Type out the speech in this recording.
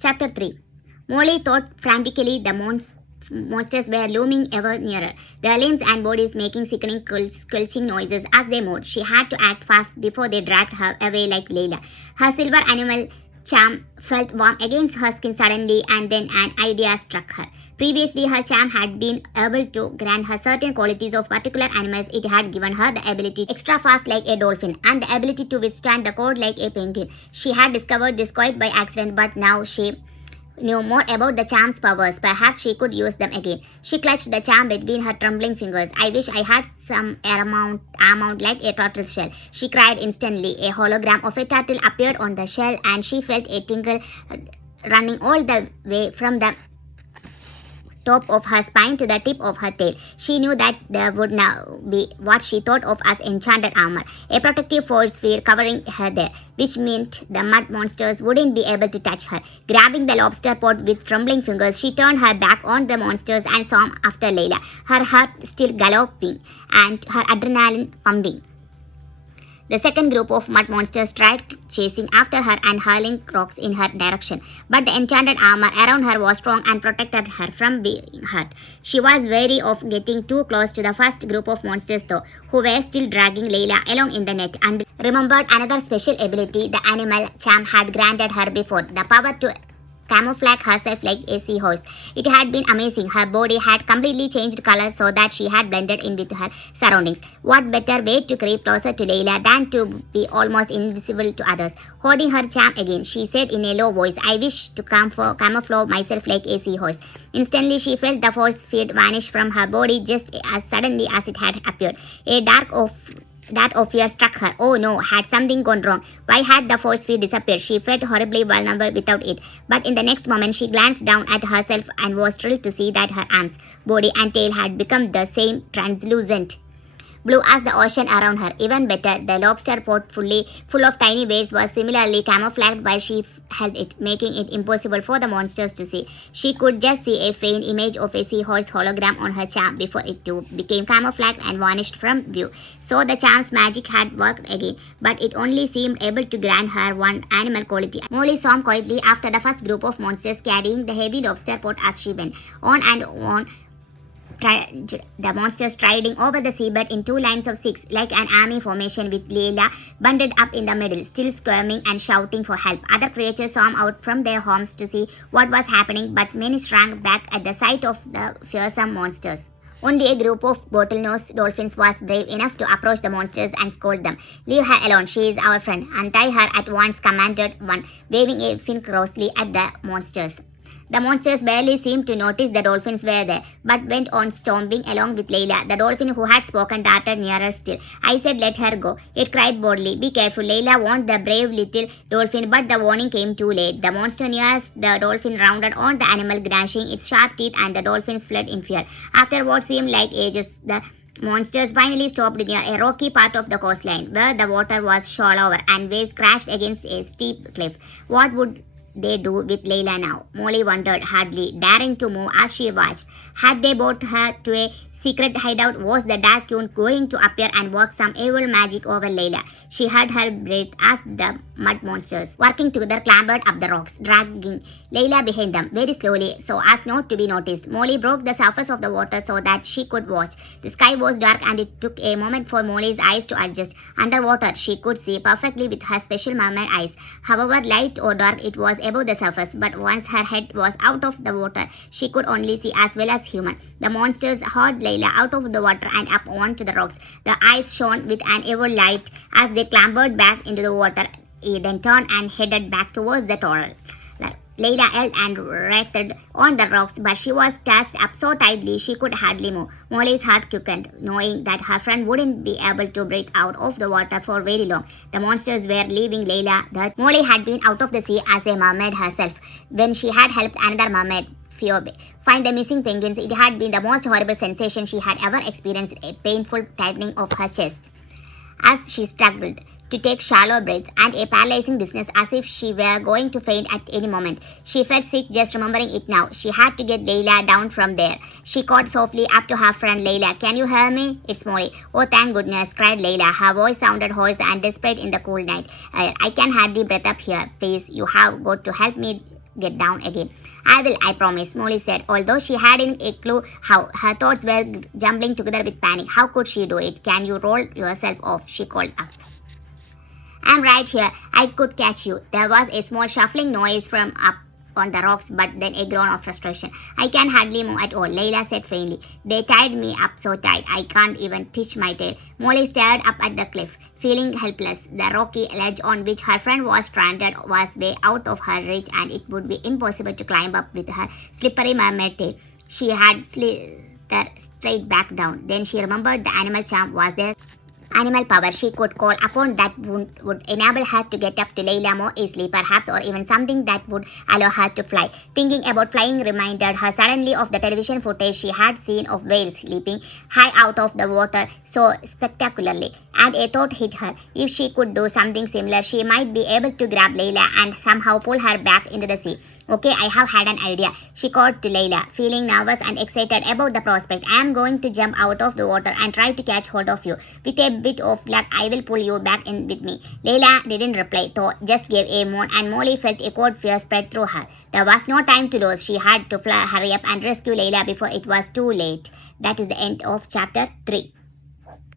Chapter 3. Molly thought frantically the monsters were looming ever nearer, their limbs and bodies making sickening squelching noises as they moved. She had to act fast before they dragged her away like Layla. Her silver animal charm felt warm against her skin suddenly, and then an idea struck her. Previously, her charm had been able to grant her certain qualities of particular animals. It had given her the ability to extra fast like a dolphin and the ability to withstand the cold like a penguin. She had discovered this quite by accident, but now she knew more about the charm's powers. Perhaps she could use them again. She clutched the charm between her trembling fingers. I wish I had some amount like a turtle shell, she cried instantly. A hologram of a turtle appeared on the shell, and she felt a tingle running all the way from the top of her spine to the tip of her tail. She knew that there would now be what she thought of as enchanted armor, a protective force field covering her there, which meant the mud monsters wouldn't be able to touch her. Grabbing the lobster pot with trembling fingers, she turned her back on the monsters and swam after Layla, her heart still galloping and her adrenaline pumping. The second group of mud monsters tried chasing after her and hurling rocks in her direction, but the enchanted armor around her was strong and protected her from being hurt. She was wary of getting too close to the first group of monsters though, who were still dragging Layla along in the net, and remembered another special ability the animal charm had granted her before, the power to camouflage herself like a seahorse. It had been amazing. Her body had completely changed color so that she had blended in with her surroundings. What better way to creep closer to Layla than to be almost invisible to others? Holding her charm again, she said in a low voice, I wish to camouflage myself like a seahorse. Instantly, she felt the force field vanish from her body just as suddenly as it had appeared. That of fear struck her. Oh no, had something gone wrong? Why had the force field disappeared? She felt horribly vulnerable without it. But in the next moment, she glanced down at herself and was thrilled to see that her arms, body and tail had become the same translucent blue as the ocean around her. Even better, the lobster pot full of tiny waves was similarly camouflaged while she held it, making it impossible for the monsters to see. She could just see a faint image of a seahorse hologram on her charm before it too became camouflaged and vanished from view. So the charm's magic had worked again, but it only seemed able to grant her one animal quality. Molly swam quietly after the first group of monsters, carrying the heavy lobster pot as she went on and on. The monsters striding over the seabed in two lines of six, like an army formation, with Layla bundled up in the middle, still squirming and shouting for help. Other creatures swam out from their homes to see what was happening, but many shrank back at the sight of the fearsome monsters. Only a group of bottlenose dolphins was brave enough to approach the monsters and scold them. Leave her alone, she is our friend. Untie her at once, commanded one, waving a fin crossly at the monsters. The monsters barely seemed to notice the dolphins were there, but went on stomping along with Layla. The dolphin who had spoken darted nearer still. I said let her go. It cried boldly. Be careful. Layla warned the brave little dolphin, but the warning came too late. The monster nearest the dolphin rounded on the animal, gnashing its sharp teeth, and the dolphins fled in fear. After what seemed like ages, the monsters finally stopped near a rocky part of the coastline, where the water was shallower and waves crashed against a steep cliff. What would they do with Layla now? Molly wondered, hardly daring to move as she watched. Had they brought her to a secret hideout? Was the Darkune going to appear and work some evil magic over Layla? She heard her breath as the mud monsters, working together, clambered up the rocks, dragging Layla behind them very slowly so as not to be noticed. Molly broke the surface of the water so that she could watch. The sky was dark, and it took a moment for Molly's eyes to adjust. Underwater, she could see perfectly with her special mermaid eyes. However light or dark it was above the surface, but once her head was out of the water, she could only see as well as human. The monsters hauled Layla out of the water and up onto the rocks. The eyes shone with an evil light as they clambered back into the water, then turned and headed back towards the tunnel. Layla yelled and writhed on the rocks, but she was tossed up so tightly she could hardly move. Molly's heart quickened, knowing that her friend wouldn't be able to break out of the water for very long. The monsters were leaving Layla. Molly had been out of the sea as a mermaid herself when she had helped another mermaid, Phoebe, find the missing penguins. It had been the most horrible sensation she had ever experienced, a painful tightening of her chest as she struggled to take shallow breaths, and a paralyzing dizziness as if she were going to faint at any moment. She felt sick just remembering it now. She had to get Layla down from there. She called softly up to her friend. Layla, can you hear me? It's Molly. Oh, thank goodness, cried Layla. Her voice sounded hoarse and desperate in the cool night air. I can hardly breathe up here. Please, you have got to help me get down again. I will, I promise, Molly said, although she hadn't a clue how. Her thoughts were jumbling together with panic. How could she do it? Can you roll yourself off? She called up. I'm right here. I could catch you. There was a small shuffling noise from up on the rocks, but then a groan of frustration. I can hardly move at all, Layla said faintly. They tied me up so tight, I can't even twitch my tail. Molly stared up at the cliff, feeling helpless. The rocky ledge on which her friend was stranded was way out of her reach, and it would be impossible to climb up with her slippery mermaid tail. She had slithered straight back down. Then she remembered the animal charm was there. Animal power she could call upon that would enable her to get up to Layla more easily, perhaps, or even something that would allow her to fly. Thinking about flying reminded her suddenly of the television footage she had seen of whales leaping high out of the water so spectacularly, and a thought hit her. If she could do something similar, she might be able to grab Layla and somehow pull her back into the sea. Okay, I have had an idea, she called to Layla, feeling nervous and excited about the prospect. I am going to jump out of the water and try to catch hold of you. With a bit of luck, I will pull you back in with me. Layla didn't reply, though, just gave a moan, and Molly felt a cold fear spread through her. There was no time to lose. She had to hurry up and rescue Layla before it was too late. That is the end of chapter 3.